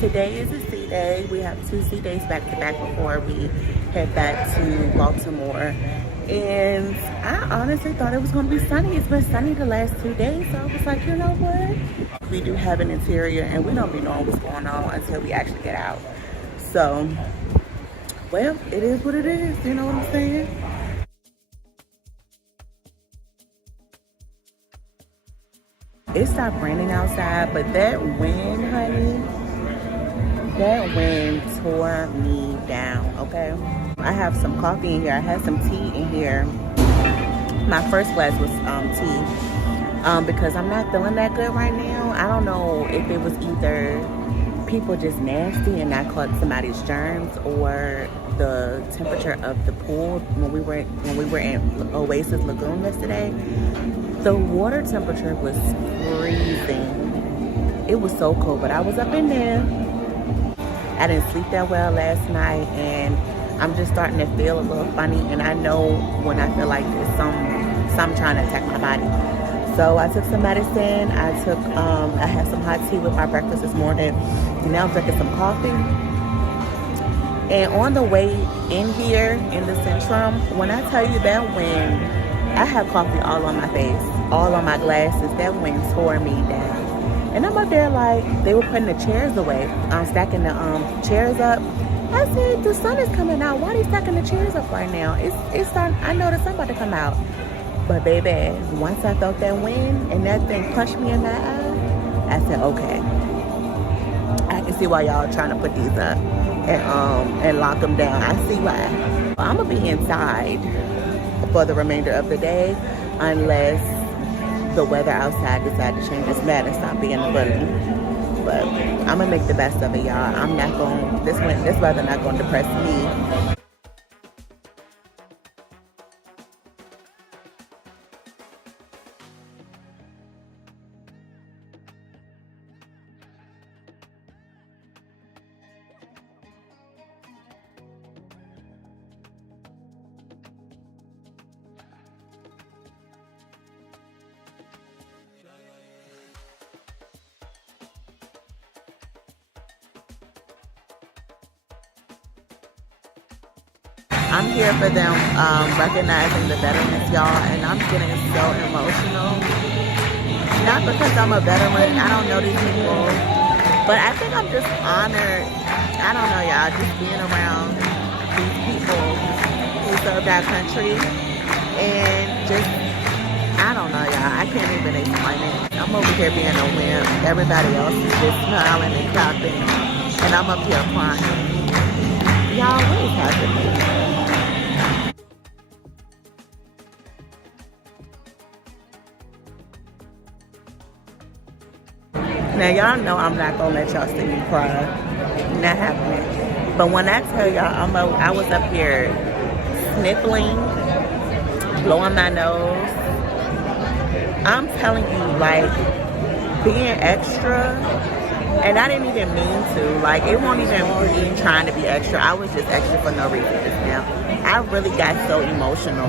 Today is a C day. We have 2 C days back to back before we head back to Baltimore. And I honestly thought it was going to be sunny. It's been sunny the last 2 days. So I was like, you know what? We do have an interior and we don't be knowing what's going on until we actually get out. So, well, it is what it is. You know what I'm saying? It stopped raining outside, but that wind, honey, that wind tore me down, okay? I have some coffee in here. I had some tea in here. My first glass was tea because I'm not feeling that good right now. I don't know if it was either people just nasty and I caught somebody's germs, or the temperature of the pool when we were in Oasis Lagoon yesterday. The water temperature was freezing. It was so cold, but I was up in there. I didn't sleep that well last night, and I'm just starting to feel a little funny. And I know when I feel like there's some trying to attack my body. So I took some medicine. I had some hot tea with my breakfast this morning. And now I'm drinking some coffee. And on the way in here in the Centrum, when I tell you that wind, I have coffee all on my face, all on my glasses. That wind tore me down. And I'm up there like, they were putting the chairs away. Stacking the chairs up. I said, the sun is coming out. Why are they stacking the chairs up right now? It's starting, I know the sun about to come out. But baby, once I felt that wind and that thing punched me in my eye, I said, okay. I can see why y'all are trying to put these up and lock them down. I see why. I'm going to be inside for the remainder of the day unless the weather outside decides to change its mad and stop being a bully. But I'm gonna make the best of it, y'all. I'm not going, this weather not gonna depress me. I'm here for them recognizing the veterans, y'all, and I'm getting so emotional. Not because I'm a veteran, I don't know these people, but I think I'm just honored. I don't know, y'all, just being around these people who served our country, and just, I don't know, y'all, I can't even explain it. I'm over here being a wimp. Everybody else is just smiling and clapping, and I'm up here crying. Y'all, what is happening? Now, y'all know I'm not going to let y'all see me cry. Not happening. But when I tell y'all, I was up here sniffling, blowing my nose. I'm telling you, like, being extra, and I didn't even mean to. Like, it won't even be trying to be extra. I was just extra for no reason just now. I really got so emotional.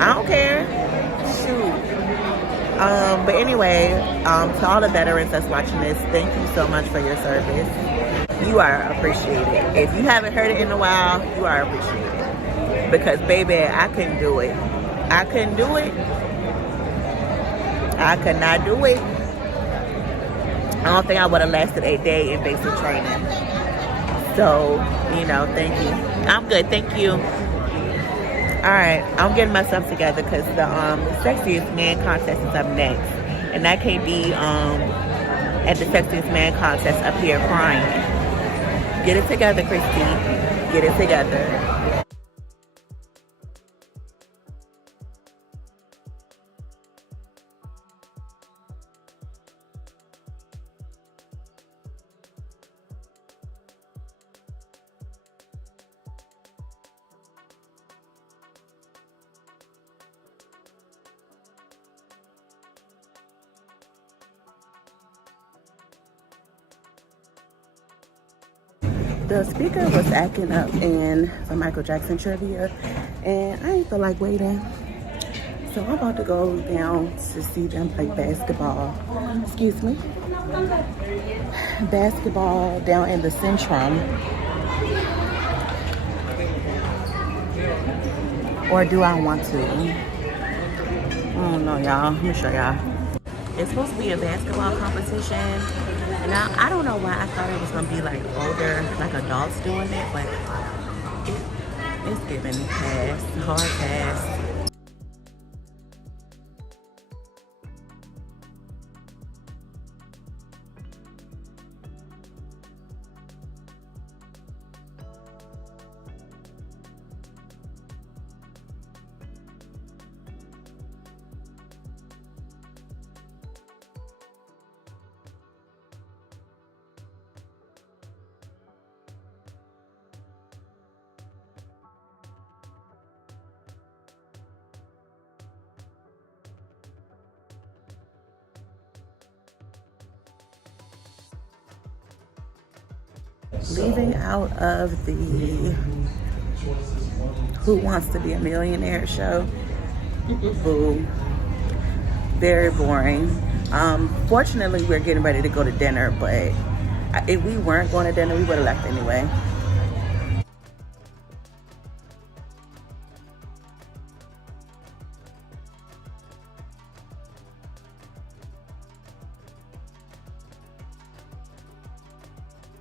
I don't care. Shoot. But anyway, to all the veterans that's watching this, thank you so much for your service. You are appreciated. If you haven't heard it in a while, you are appreciated. Because baby, I couldn't do it. I couldn't do it. I could not do it. I don't think I would have lasted a day in basic training. So, you know, thank you. I'm good, thank you. Alright, I'm getting myself together because the Sexiest Man Contest is up next. And I can't be at the Sexiest Man Contest up here crying. Get it together, Christy. Get it together. The speaker was acting up in the Michael Jackson trivia, and I didn't feel like waiting. So I'm about to go down to see them play basketball. Excuse me. Basketball down in the Centrum. Or do I want to? I don't know, y'all. Let me show y'all. It's supposed to be a basketball competition. Now, I don't know why I thought it was going to be like older, like adults doing it, but it's giving pass, hard pass. Leaving out of the Who Wants to Be a Millionaire show. Boo. Very boring. Fortunately, we're getting ready to go to dinner, but if we weren't going to dinner, we would have left anyway.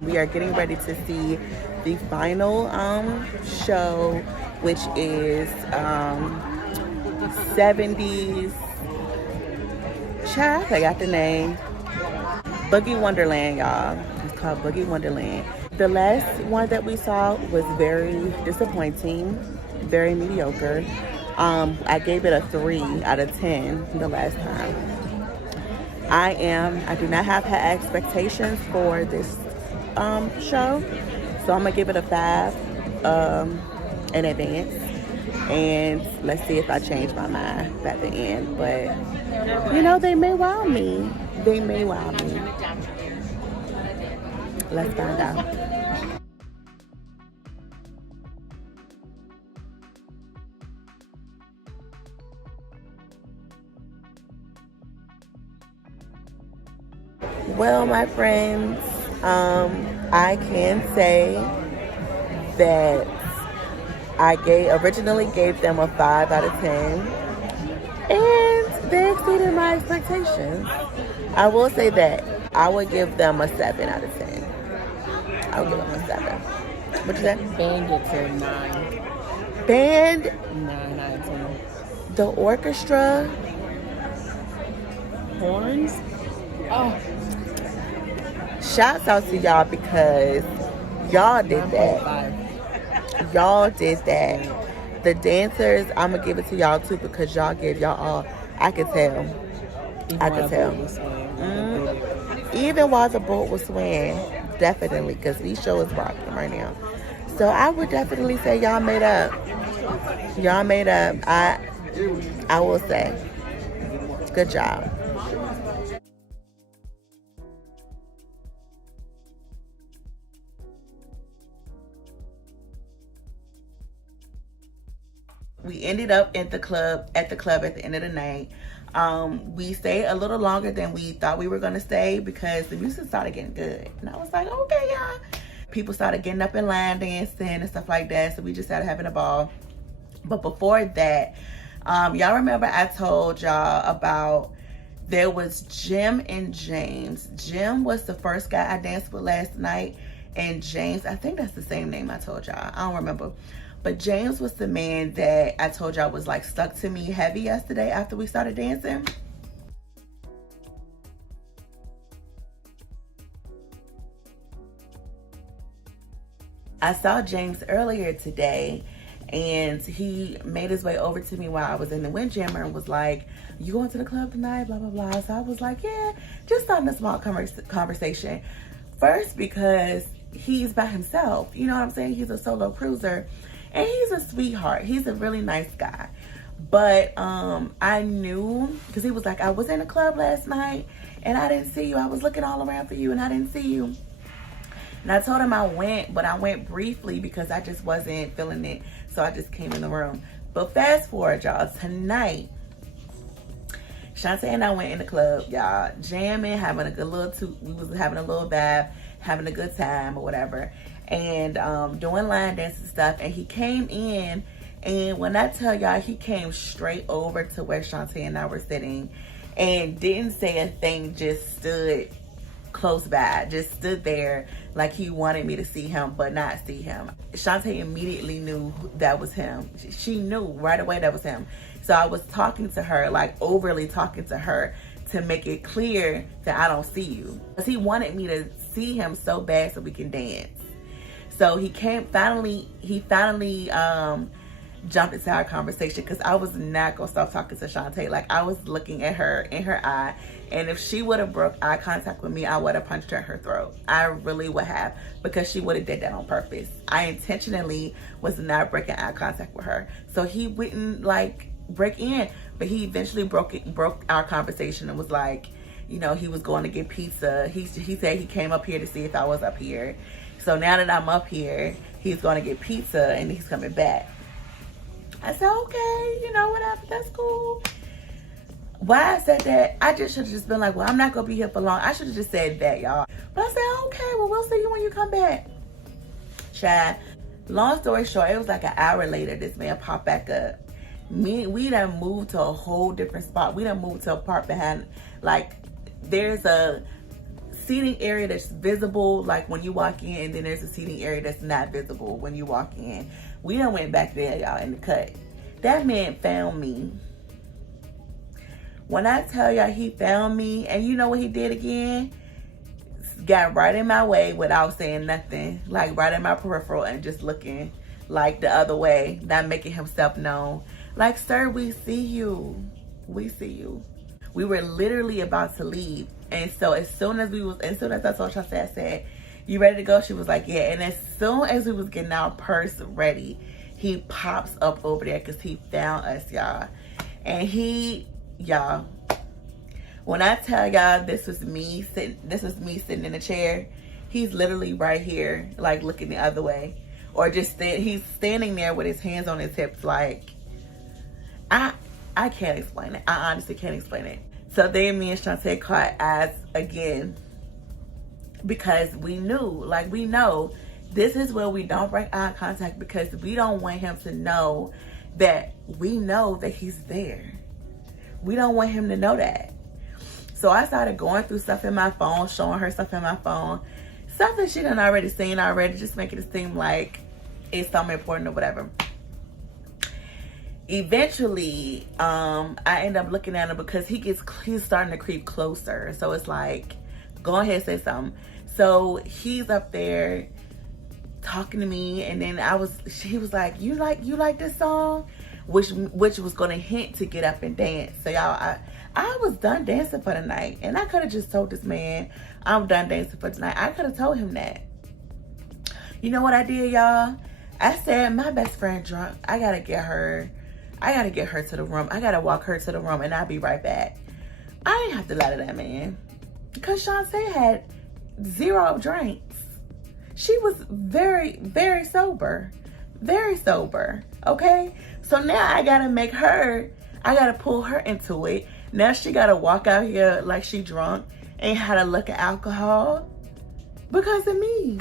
We are getting ready to see the final show, which is 70s. Child, I got the name. Boogie Wonderland, y'all. It's called Boogie Wonderland. The last one that we saw was very disappointing, very mediocre. I gave it a 3 out of 10 the last time. I do not have high expectations for this show, so I'm gonna give it a 5 in advance, and let's see if I change my mind at the end. But you know, they may wow me. They may wow me. Let's find out. Well, my friends, I can say that I originally gave them a 5 out of 10, and they exceeded my expectations. I will say that I would give them a 7 out of 10. I would give them a 7. What you say? Band it to 9. Band? 9 out of 10. The orchestra? Horns? Oh. Shouts out to y'all because y'all did that. Y'all did that. The dancers, I'm going to give it to y'all too because y'all gave y'all all. I could tell. I could tell. Even while the boat was swaying, definitely, because these shows rocking right now. So I would definitely say y'all made up. Y'all made up. I will say. Good job. We ended up at the club at the end of the night. We stayed a little longer than we thought we were gonna stay because the music started getting good. And I was like, okay, y'all. People started getting up in line dancing and stuff like that. So we just started having a ball. But before that, y'all remember I told y'all about there was Jim and James. Jim was the first guy I danced with last night. And James, I think that's the same name I told y'all. I don't remember. But James was the man that I told y'all was like stuck to me heavy yesterday after we started dancing. I saw James earlier today and he made his way over to me while I was in the windjammer and was like, you going to the club tonight? Blah, blah, blah. So I was like, yeah, just starting a small conversation. First, because he's by himself. You know what I'm saying? He's a solo cruiser. And he's a sweetheart. He's a really nice guy. But I knew, because he was like, I was in the club last night and I didn't see you. I was looking all around for you and I didn't see you. And I told him I went, but I went briefly because I just wasn't feeling it. So I just came in the room. But fast forward, y'all. Tonight, Shantae and I went in the club, y'all, jamming, having a good we was having a little vibe, having a good time or whatever, and doing line dance and stuff. And he came in, and when I tell y'all, he came straight over to where Shantae and I were sitting and didn't say a thing, just stood close by, just stood there like he wanted me to see him but not see him. Shantae immediately knew that was him. She knew right away that was him. So I was talking to her, like overly talking to her, to make it clear that I don't see you, because he wanted me to see him so bad so we can dance. So he finally jumped into our conversation, because I was not gonna stop talking to Shantae. Like, I was looking at her in her eye, and if she would have broke eye contact with me, I would have punched her in her throat. I really would have, because she would have did that on purpose. I intentionally was not breaking eye contact with her, so he wouldn't like break in. But he eventually broke our conversation and was like, you know, he was going to get pizza. He said he came up here to see if I was up here. So now that I'm up here, he's going to get pizza and he's coming back. I said, okay, you know, whatever, that's cool. Why I said that, I just should have just been like, well, I'm not going to be here for long. I should have just said that, y'all. But I said, okay, well, we'll see you when you come back. Child, long story short, it was like an hour later, this man popped back up. We done moved to a whole different spot. We done moved to a part behind, like, there's a seating area that's visible, like, when you walk in, and then there's a seating area that's not visible when you walk in. We done went back there, y'all, in the cut. That man found me. When I tell y'all he found me, and you know what he did again? Got right in my way without saying nothing. Like, right in my peripheral and just looking like the other way, not making himself known. Like, sir, we see you. We see you. We were literally about to leave. And so as soon as I told Chelsea, I said, you ready to go? She was like, yeah. And as soon as we was getting our purse ready, he pops up over there because he found us, y'all. And y'all, when I tell y'all this was me sitting in a chair, he's literally right here, like looking the other way. Or just he's standing there with his hands on his hips, like, I can't explain it. I honestly can't explain it. So then me and Shantae caught eyes again, because we know this is where we don't break eye contact, because we don't want him to know that we know that he's there. We don't want him to know that. So I started going through stuff in my phone, showing her stuff in my phone, stuff that she done already seen already, just making it seem like it's something important or whatever. Eventually, I end up looking at him because he's starting to creep closer. So it's like, go ahead, say something. So he's up there talking to me, and then he was like, you like this song? Which was gonna hint to get up and dance. So y'all, I was done dancing for the night, and I could have just told this man, I'm done dancing for tonight. I could have told him that. You know what I did, y'all? I said, my best friend drunk. I gotta get her to the room. I gotta walk her to the room, and I'll be right back. I didn't have to lie to that man, because Shantae had 0 drinks. She was very, very sober. Very sober, okay? So now I gotta pull her into it. Now she gotta walk out here like she drunk, ain't had a look at alcohol because of me.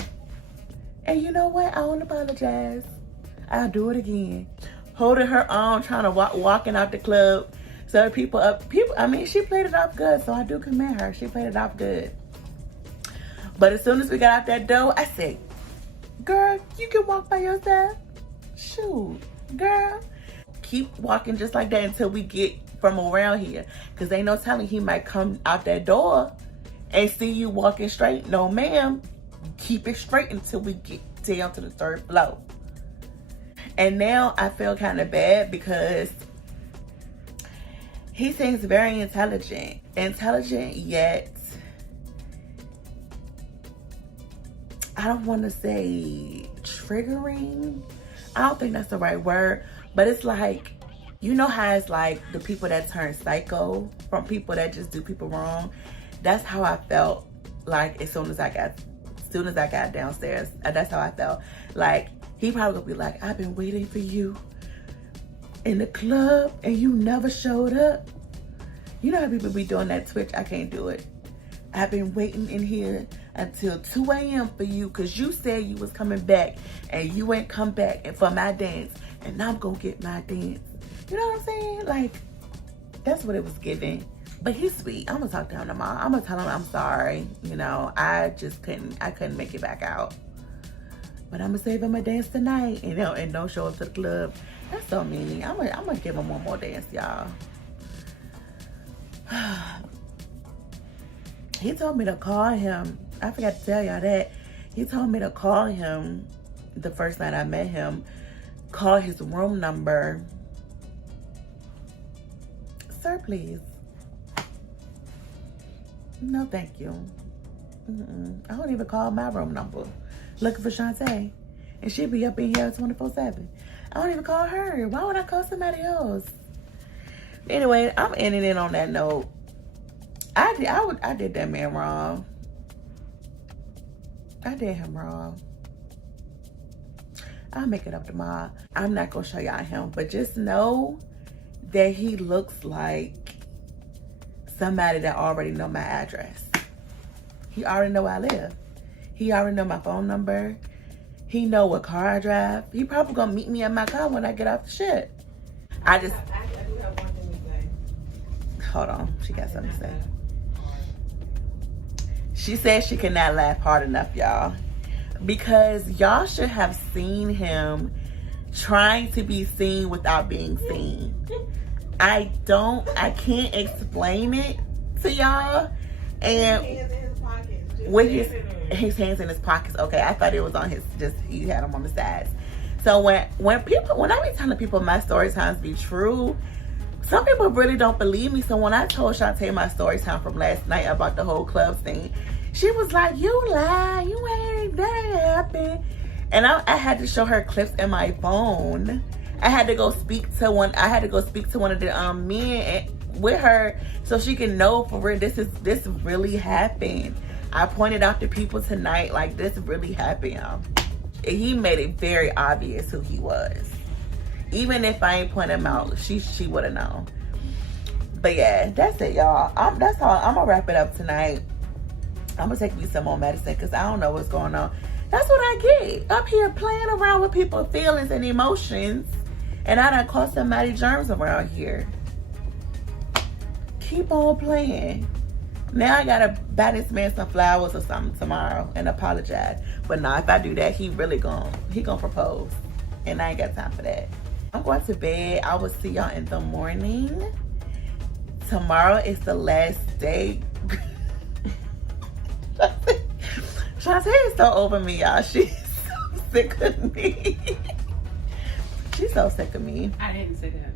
And you know what? I don't apologize. I'll do it again. Holding her arm, trying to walking out the club. So she played it off good, so I do commend her. She played it off good. But as soon as we got out that door, I said, girl, you can walk by yourself. Shoot, girl. Keep walking just like that until we get from around here. Because ain't no telling, he might come out that door and see you walking straight. No, ma'am. Keep it straight until we get down to the 3rd floor. And now I feel kind of bad because he seems very intelligent. Intelligent, yet I don't want to say triggering. I don't think that's the right word. But it's like, you know how it's like the people that turn psycho from people that just do people wrong? That's how I felt like as soon as I got downstairs. That's how I felt. Like, he probably gonna be like, I've been waiting for you in the club and you never showed up. You know how people be doing that Twitch? I can't do it. I've been waiting in here until 2 a.m. for you because you said you was coming back and you ain't come back and for my dance. And I'm going to get my dance. You know what I'm saying? Like, that's what it was giving. But he's sweet. I'm going to talk to him tomorrow. I'm going to tell him I'm sorry. You know, I couldn't make it back out. But I'm going to save him a dance tonight, you know, and don't show up to the club. That's so mean. I'm gonna give him one more dance, y'all. He told me to call him. I forgot to tell y'all that. He told me to call him the first night I met him. Call his room number. Sir, please. No, thank you. I don't even call my room number. Looking for Shantae. And she'll be up in here 24/7. I don't even call her. Why would I call somebody else? Anyway, I'm ending it on that note. I did that man wrong. I did him wrong. I'll make it up tomorrow. I'm not gonna show y'all him, but just know that he looks like somebody that already know my address. He already know where I live. He already know my phone number. He know what car I drive. He probably gonna meet me at my car when I get off the shit. I do have one thing to say. Hold on, she got something to say. She said she cannot laugh hard enough, y'all. Because y'all should have seen him trying to be seen without being seen. I can't explain it to y'all. And with his hands in his pockets. Okay, I thought it was on his, just he had them on the sides. So when I be telling people my story times be true, some people really don't believe me. So when I told Shantae my story time from last night about the whole club thing, she was like, "You lie, you ain't that happen." And I had to show her clips in my phone. I had to go speak to one of the men with her so she can know for real this really happened. I pointed out to people tonight, like, this really happened, y'all. He made it very obvious who he was. Even if I ain't point him out, she would have known. But yeah, that's it, y'all. That's all. I'm gonna wrap it up tonight. I'm gonna take me some more medicine because I don't know what's going on. That's what I get up here playing around with people's feelings and emotions, and I done caught somebody germs around here. Keep on playing. Now I gotta buy this man some flowers or something tomorrow and apologize. But nah, if I do that, he gonna propose. And I ain't got time for that. I'm going to bed. I will see y'all in the morning. Tomorrow is the last day. Shantae is so over me, y'all. She's so sick of me. She's so sick of me. I didn't say that.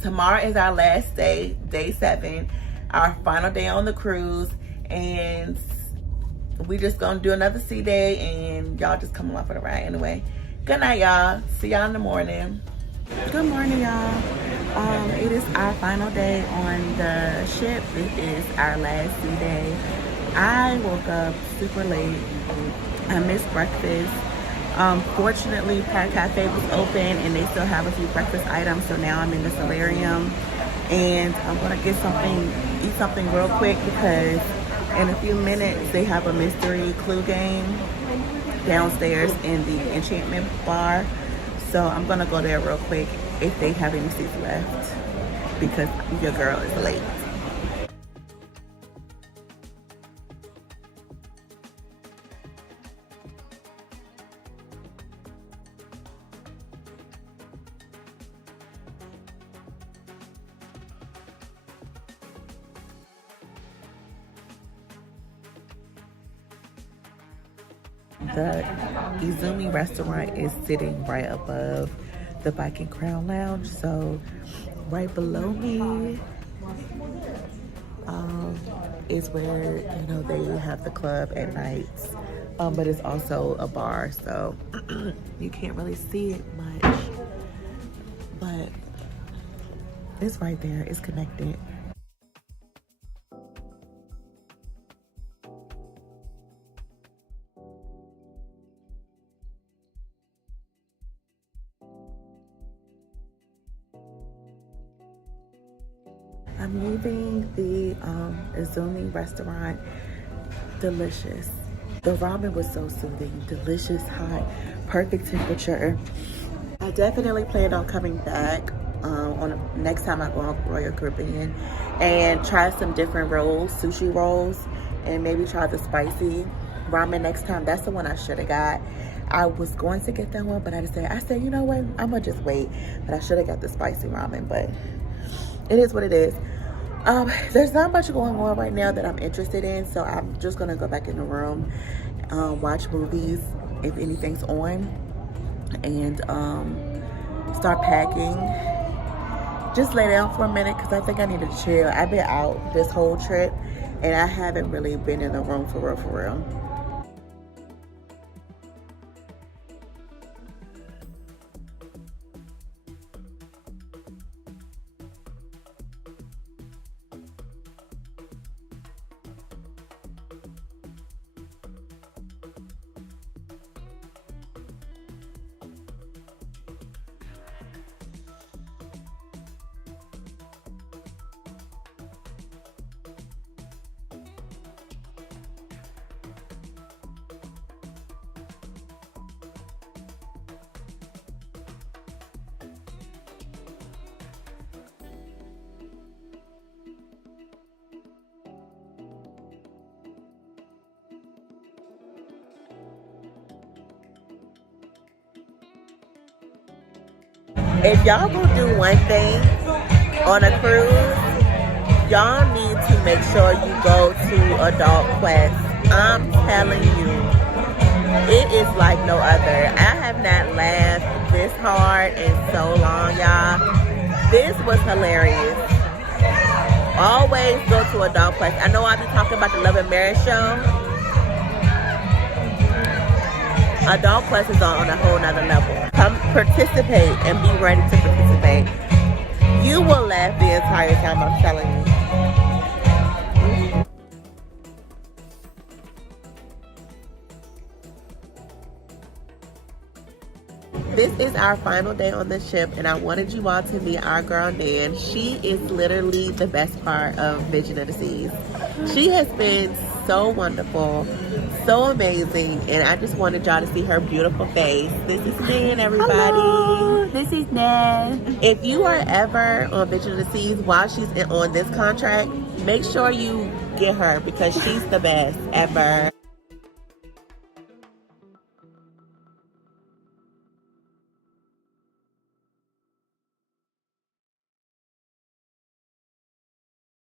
Tomorrow is our last day, day 7, our final day on the cruise, and we just gonna do another sea day, and y'all just come along for the ride anyway. Good night, y'all. See y'all in the morning. Good morning, y'all. It is our final day on the ship. It is our last sea day. I woke up super late. I missed breakfast. Fortunately, Park Cafe was open and they still have a few breakfast items. So now I'm in the solarium and I'm gonna eat something real quick because in a few minutes they have a mystery clue game downstairs in the enchantment bar. So I'm gonna go there real quick if they have any seats left because your girl is late. The Izumi restaurant is sitting right above the Viking Crown Lounge, so right below me is where they have the club at nights, but it's also a bar, so you can't really see it much, but it's right there. It's connected. I'm leaving the Izumi restaurant. Delicious. The ramen was so soothing. Delicious, hot, perfect temperature. I definitely plan on coming back on next time I go on Royal Caribbean and try some different rolls, sushi rolls, and maybe try the spicy ramen next time. That's the one I should have got. I was going to get that one, but I said, you know what? I'm gonna just wait. But I should have got the spicy ramen, but it is what it is. There's not much going on right now that I'm interested in, so I'm just gonna go back in the room, watch movies if anything's on, and start packing. Just lay down for a minute because I think I need to chill. I've been out this whole trip and I haven't really been in the room for real. If y'all gonna do one thing on a cruise, y'all need to make sure you go to Adult Quest. I'm telling you, it is like no other. I have not laughed this hard in so long, y'all. This was hilarious. Always go to Adult Quest. I know I be talking about the Love and Marriage show. Adult Quest is on a whole nother level. Come participate and be ready to participate. You will laugh the entire time, I'm telling you. This is our final day on the ship, and I wanted you all to meet our girl Nan. She is literally the best part of Vision of the Seas. She has been so wonderful, so amazing, and I just wanted y'all to see her beautiful face. This is Nan, everybody. Hello, this is Nan. If you are ever on Vision of the Seas while she's on this contract, make sure you get her because she's the best ever.